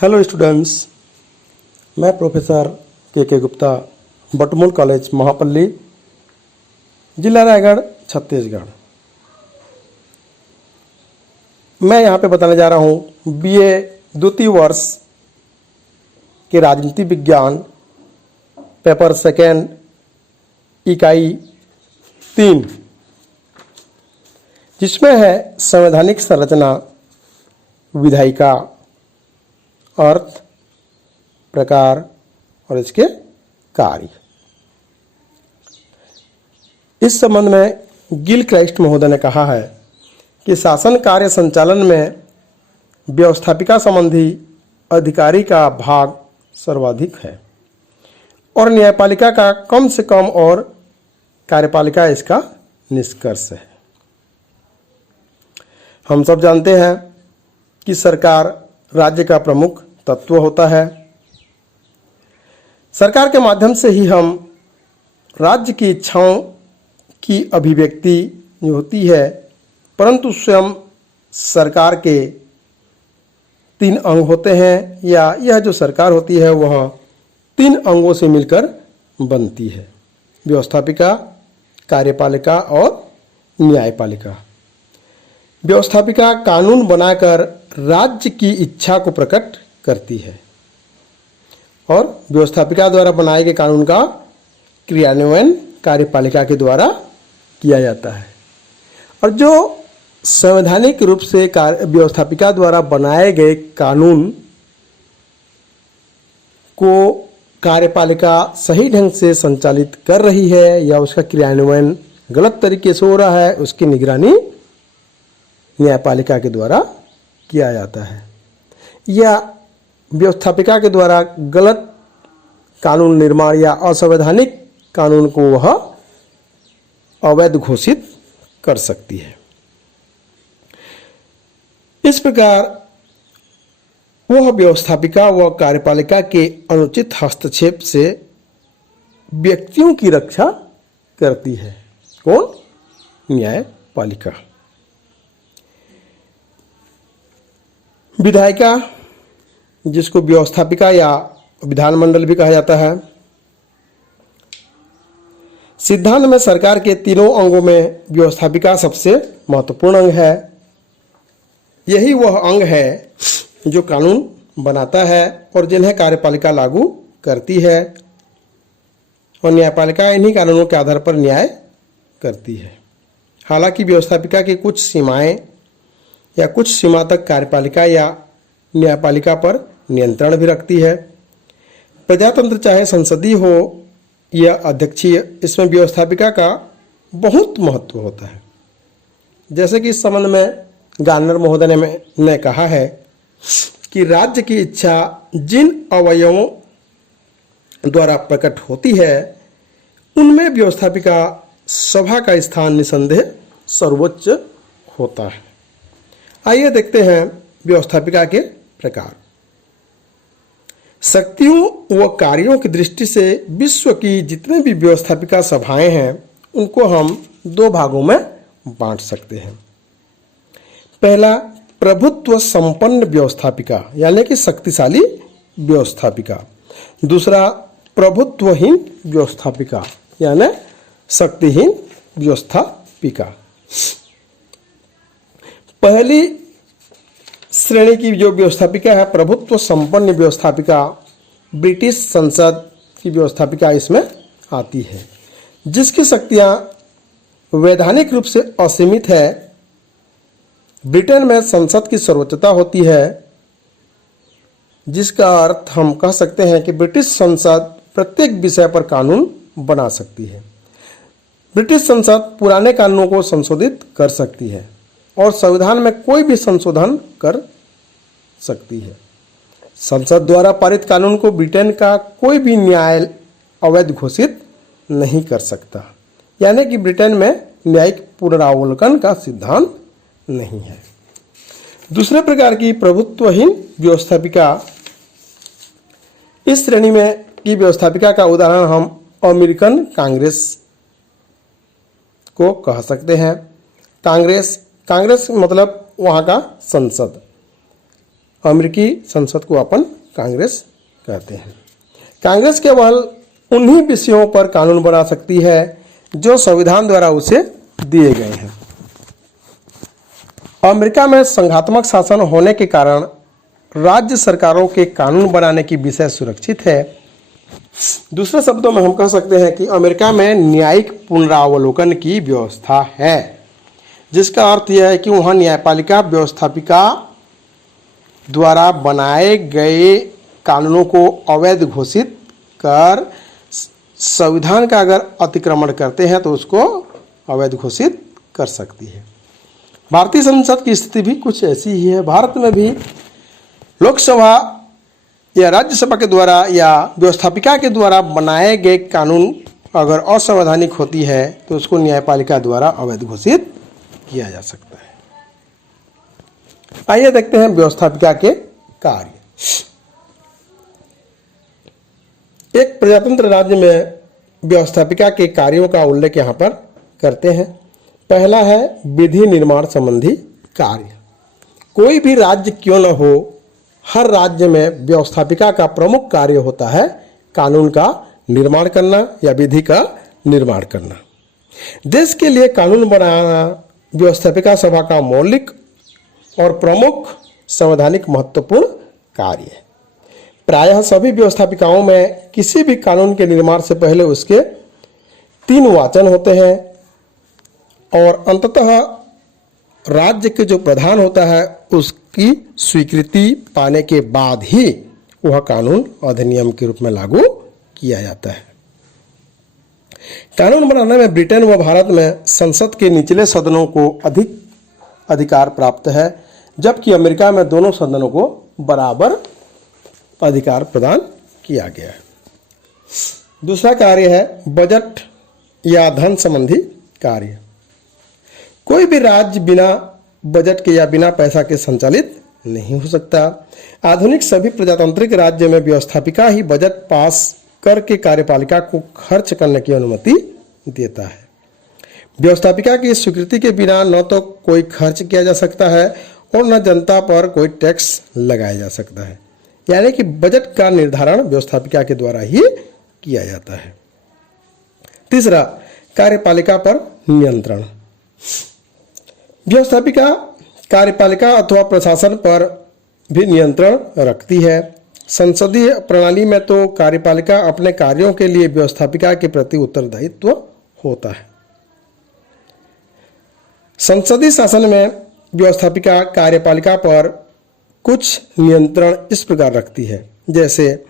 Hello students, मैं professor के Gupta, बटमूल college Mahapalli, जिला रायगढ़, छत्तीसगढ़। मैं यहाँ पे बताने जा रहा हूँ बीए द्वितीय वर्ष के राजनीति विज्ञान पेपर सेकेंड इकाई 3, जिसमें है संवैधानिक संरचना, विधायिका, अर्थ, प्रकार और इसके कार्य। इस संबंध में गिलक्राइस्ट महोदय ने कहा है कि शासन कार्य संचालन में व्यवस्थापिका संबंधी अधिकारी का भाग सर्वाधिक है और न्यायपालिका का कम से कम और कार्यपालिका इसका निष्कर्ष है। हम सब जानते हैं कि सरकार राज्य का प्रमुख तत्व होता है। सरकार के माध्यम से ही हम राज्य की इच्छाओं की अभिव्यक्ति जो होती है, परंतु स्वयं सरकार के 3 अंग होते हैं, या यह जो सरकार होती है वह 3 अंगों से मिलकर बनती है: व्यवस्थापिका, कार्यपालिका और न्यायपालिका। व्यवस्थापिका कानून बनाकर राज्य की इच्छा को प्रकट करती है और व्यवस्थापिका द्वारा बनाए गए कानून का क्रियान्वयन कार्यपालिका के द्वारा किया जाता है। और जो संवैधानिक रूप से व्यवस्थापिका द्वारा बनाए गए कानून को कार्यपालिका सही ढंग से संचालित कर रही है या उसका क्रियान्वयन गलत तरीके से हो रहा है, उसकी निगरानी न्यायपालिका के द्वारा किया जाता है। या व्यवस्थापिका के द्वारा गलत कानून निर्माण या असंवैधानिक कानून को वह अवैध घोषित कर सकती है। इस प्रकार वह व्यवस्थापिका व कार्यपालिका के अनुचित हस्तक्षेप से व्यक्तियों की रक्षा करती है। कौन? न्यायपालिका। विधायिका, जिसको व्यवस्थापिका या विधानमंडल भी कहा जाता है, सिद्धांत में सरकार के तीनों अंगों में व्यवस्थापिका सबसे महत्वपूर्ण अंग है। यही वह अंग है जो कानून बनाता है और जिन्हें कार्यपालिका लागू करती है, और न्यायपालिका इन्हीं कानूनों के आधार पर न्याय करती है। हालांकि व्यवस्थापिका की कुछ सीमाएं या कुछ सीमा तक कार्यपालिका या न्यायपालिका पर नियंत्रण भी रखती है। प्रजातंत्र चाहे संसदीय हो या अध्यक्षीय, इसमें व्यवस्थापिका का बहुत महत्व होता है। जैसे कि इस संबंध में गार्नर महोदय ने कहा है कि राज्य की इच्छा जिन अवयवों द्वारा प्रकट होती है उनमें व्यवस्थापिका सभा का स्थान निसंदेह सर्वोच्च होता है। आइए देखते हैं व्यवस्थापिका के प्रकार। शक्तियों व कार्यों की दृष्टि से विश्व की जितने भी व्यवस्थापिका सभाएं हैं उनको हम 2 भागों में बांट सकते हैं। पहला, प्रभुत्व संपन्न व्यवस्थापिका यानी कि शक्तिशाली व्यवस्थापिका। दूसरा, प्रभुत्वहीन व्यवस्थापिका यानी शक्तिहीन व्यवस्थापिका। पहली श्रेणी की जो व्यवस्थापिका है, प्रभुत्व संपन्न व्यवस्थापिका, ब्रिटिश संसद की व्यवस्थापिका इसमें आती है, जिसकी शक्तियां वैधानिक रूप से असीमित है। ब्रिटेन में संसद की सर्वोच्चता होती है, जिसका अर्थ हम कह सकते हैं कि ब्रिटिश संसद प्रत्येक विषय पर कानून बना सकती है। ब्रिटिश संसद पुराने कानूनों को संशोधित कर सकती है और संविधान में कोई भी संशोधन कर सकती है। संसद द्वारा पारित कानून को ब्रिटेन का कोई भी न्यायालय अवैध घोषित नहीं कर सकता, यानी कि ब्रिटेन में न्यायिक पुनरावलोकन का सिद्धांत नहीं है। दूसरे प्रकार की प्रभुत्वहीन व्यवस्थापिका, इस श्रेणी में की व्यवस्थापिका का उदाहरण हम अमेरिकन कांग्रेस को कह सकते हैं। कांग्रेस मतलब वहाँ का संसद। अमेरिकी संसद को अपन कांग्रेस कहते हैं। कांग्रेस केवल उन्हीं विषयों पर कानून बना सकती है जो संविधान द्वारा उसे दिए गए हैं। अमेरिका में संघात्मक शासन होने के कारण राज्य सरकारों के कानून बनाने की विषय सुरक्षित है। दूसरे शब्दों में हम कह सकते हैं कि अमेरिका में न्यायिक पुनरावलोकन की व्यवस्था है, जिसका अर्थ यह है कि वहाँ न्यायपालिका व्यवस्थापिका द्वारा बनाए गए कानूनों को अवैध घोषित कर संविधान का अगर अतिक्रमण करते हैं तो उसको अवैध घोषित कर सकती है। भारतीय संसद की स्थिति भी कुछ ऐसी ही है। भारत में भी लोकसभा या राज्यसभा के द्वारा या व्यवस्थापिका के द्वारा बनाए गए कानून अगर असंवैधानिक होती है तो उसको न्यायपालिका द्वारा अवैध घोषित किया जा सकता है। आइए देखते हैं व्यवस्थापिका के कार्य। एक प्रजातंत्र राज्य में व्यवस्थापिका के कार्यों का उल्लेख यहाँ पर करते हैं। पहला है विधि निर्माण संबंधी कार्य। कोई भी राज्य क्यों न हो, हर राज्य में व्यवस्थापिका का प्रमुख कार्य होता है कानून का निर्माण करना या विधि का निर्माण करना। देश के लिए कानून बनाना व्यवस्थापिका सभा का मौलिक और प्रमुख संवैधानिक महत्वपूर्ण कार्य है। प्रायः सभी व्यवस्थापिकाओं में किसी भी कानून के निर्माण से पहले उसके 3 वाचन होते हैं और अंततः राज्य के जो प्रधान होता है उसकी स्वीकृति पाने के बाद ही वह कानून अधिनियम के रूप में लागू किया जाता है। कानून बनाने में ब्रिटेन व भारत में संसद के निचले सदनों को अधिक अधिकार प्राप्त है, जबकि अमेरिका में दोनों सदनों को बराबर अधिकार प्रदान किया गया है। दूसरा कार्य है बजट या धन संबंधी कार्य। कोई भी राज्य बिना बजट के या बिना पैसा के संचालित नहीं हो सकता। आधुनिक सभी प्रजातांत्रिक राज्य में व्यवस्थापिका ही बजट पास करके कार्यपालिका को खर्च करने की अनुमति देता है। व्यवस्थापिका की स्वीकृति के बिना न तो कोई खर्च किया जा सकता है और न जनता पर कोई टैक्स लगाया जा सकता है। यानी कि बजट का निर्धारण व्यवस्थापिका के द्वारा ही किया जाता है। तीसरा, कार्यपालिका पर नियंत्रण। व्यवस्थापिका कार्यपालिका अथवा प्रशासन पर भी नियंत्रण रखती है। संसदीय प्रणाली में तो कार्यपालिका अपने कार्यों के लिए व्यवस्थापिका के प्रति उत्तरदायित्व होता है। संसदीय शासन में व्यवस्थापिका कार्यपालिका पर कुछ नियंत्रण इस प्रकार रखती है, जैसे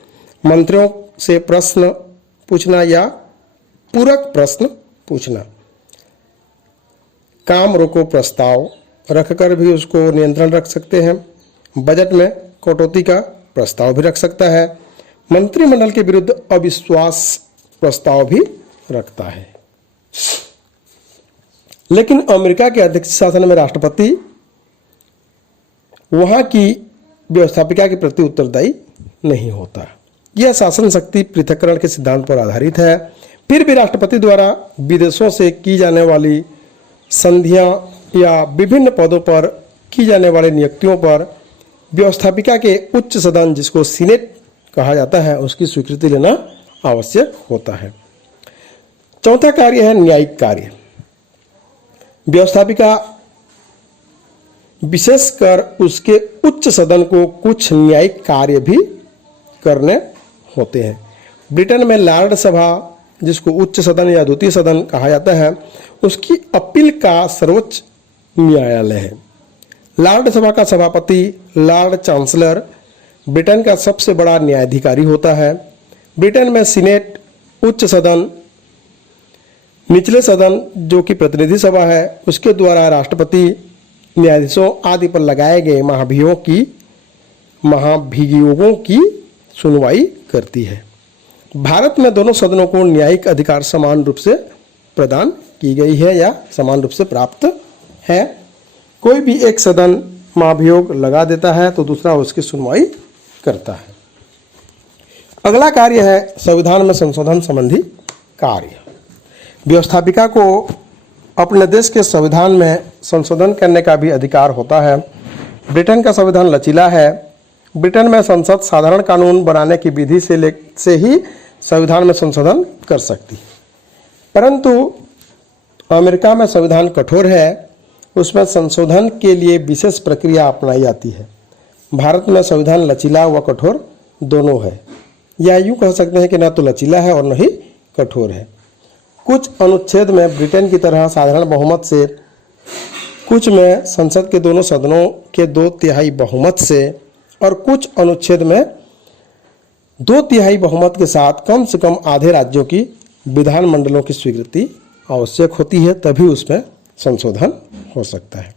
मंत्रियों से प्रश्न पूछना या पूरक प्रश्न पूछना, काम रोको प्रस्ताव रखकर भी उसको नियंत्रण रख सकते हैं। बजट में कटौती का प्रस्ताव भी रख सकता है। मंत्रिमंडल के विरुद्ध अविश्वास प्रस्ताव भी रखता है। लेकिन अमेरिका के अध्यक्ष शासन में राष्ट्रपति वहां की व्यवस्थापिका के प्रति उत्तरदायी नहीं होता। यह शासन शक्ति पृथक्करण के सिद्धांत पर आधारित है। फिर भी राष्ट्रपति द्वारा विदेशों से की जाने वाली संधियां या विभिन्न पदों पर की जाने वाली नियुक्तियों पर व्यवस्थापिका के उच्च सदन, जिसको सीनेट कहा जाता है, उसकी स्वीकृति लेना आवश्यक होता है। चौथा कार्य है न्यायिक कार्य। व्यवस्थापिका विशेषकर उसके उच्च सदन को कुछ न्यायिक कार्य भी करने होते हैं। ब्रिटेन में लॉर्ड सभा, जिसको उच्च सदन या द्वितीय सदन कहा जाता है, उसकी अपील का सर्वोच्च न्यायालय है। लॉर्ड सभा का सभापति लॉर्ड चांसलर ब्रिटेन का सबसे बड़ा न्यायाधिकारी होता है। ब्रिटेन में सीनेट, उच्च सदन, निचले सदन जो कि प्रतिनिधि सभा है, उसके द्वारा राष्ट्रपति, न्यायाधीशों आदि पर लगाए गए महाभियोगों की सुनवाई करती है। भारत में दोनों सदनों को न्यायिक अधिकार समान रूप से प्रदान की गई है या समान रूप से प्राप्त है। कोई भी एक सदन महाभियोग लगा देता है तो दूसरा उसकी सुनवाई करता है। अगला कार्य है संविधान में संशोधन संबंधी कार्य। व्यवस्थापिका को अपने देश के संविधान में संशोधन करने का भी अधिकार होता है। ब्रिटेन का संविधान लचीला है। ब्रिटेन में संसद साधारण कानून बनाने की विधि से ही संविधान में संशोधन कर सकती है, परंतु अमेरिका में संविधान कठोर है, उसमें संशोधन के लिए विशेष प्रक्रिया अपनाई जाती है। भारत में संविधान लचीला व कठोर दोनों है, या यूँ कह सकते हैं कि न तो लचीला है और न ही कठोर है। कुछ अनुच्छेद में ब्रिटेन की तरह साधारण बहुमत से, कुछ में संसद के दोनों सदनों के 2/3 बहुमत से और कुछ अनुच्छेद में 2/3 बहुमत के साथ कम से कम आधे राज्यों की विधानमंडलों की स्वीकृति आवश्यक होती है, तभी उसमें संशोधन हो सकता है।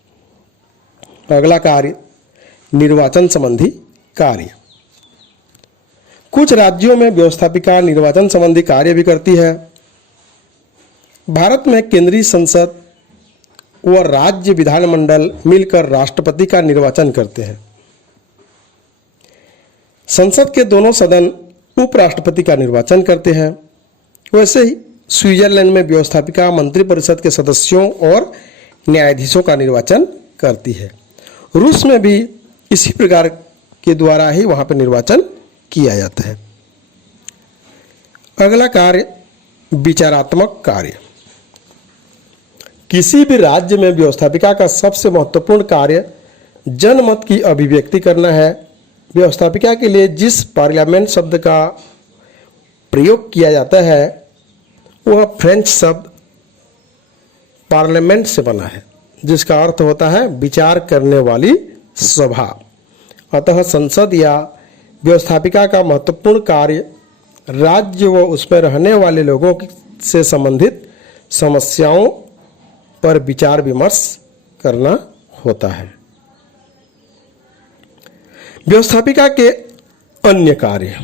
अगला कार्य निर्वाचन संबंधी कार्य। कुछ राज्यों में व्यवस्थापिका निर्वाचन संबंधी कार्य भी करती है। भारत में केंद्रीय संसद व राज्य विधानमंडल मिलकर राष्ट्रपति का निर्वाचन करते हैं। संसद के दोनों सदन उपराष्ट्रपति का निर्वाचन करते हैं। वैसे ही स्विट्जरलैंड में व्यवस्थापिका मंत्रिपरिषद के सदस्यों और न्यायाधीशों का निर्वाचन करती है। रूस में भी इसी प्रकार के द्वारा ही वहाँ पर निर्वाचन किया जाता है। अगला कार्य विचारात्मक कार्य। किसी भी राज्य में व्यवस्थापिका का सबसे महत्वपूर्ण कार्य जनमत की अभिव्यक्ति करना है। व्यवस्थापिका के लिए जिस पार्लियामेंट शब्द का प्रयोग किया जाता है वह फ्रेंच शब्द पार्लियामेंट से बना है, जिसका अर्थ होता है विचार करने वाली सभा। अतः संसद या व्यवस्थापिका का महत्वपूर्ण कार्य राज्य व उसमें रहने वाले लोगों से संबंधित समस्याओं पर विचार विमर्श करना होता है। व्यवस्थापिका के अन्य कार्य।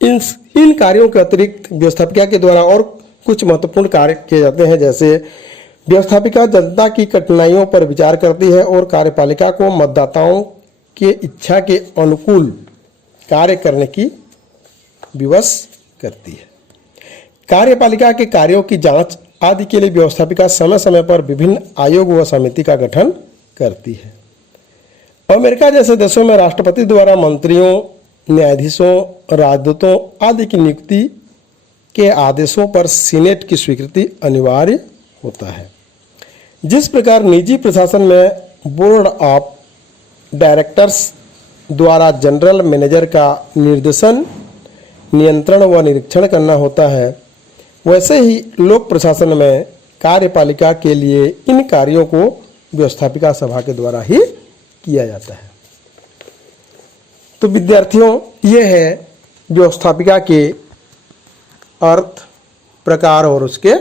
इन कार्यों के अतिरिक्त व्यवस्थापिका के द्वारा और कुछ महत्वपूर्ण कार्य किए जाते हैं, जैसे व्यवस्थापिका जनता की कठिनाइयों पर विचार करती है और कार्यपालिका को मतदाताओं के इच्छा के अनुकूल कार्य करने की विवश करती है। कार्यपालिका के कार्यों की जांच आदि के लिए व्यवस्थापिका समय समय पर विभिन्न आयोग व समिति का गठन करती है। अमेरिका जैसे देशों में राष्ट्रपति द्वारा मंत्रियों, न्यायाधीशों, राजदूतों आदि की नियुक्ति के आदेशों पर सीनेट की स्वीकृति अनिवार्य होता है। जिस प्रकार निजी प्रशासन में बोर्ड ऑफ डायरेक्टर्स द्वारा जनरल मैनेजर का निर्देशन, नियंत्रण व निरीक्षण करना होता है, वैसे ही लोक प्रशासन में कार्यपालिका के लिए इन कार्यों को व्यवस्थापिका सभा के द्वारा ही किया जाता है। तो विद्यार्थियों, ये है व्यवस्थापिका के अर्थ, प्रकार और उसके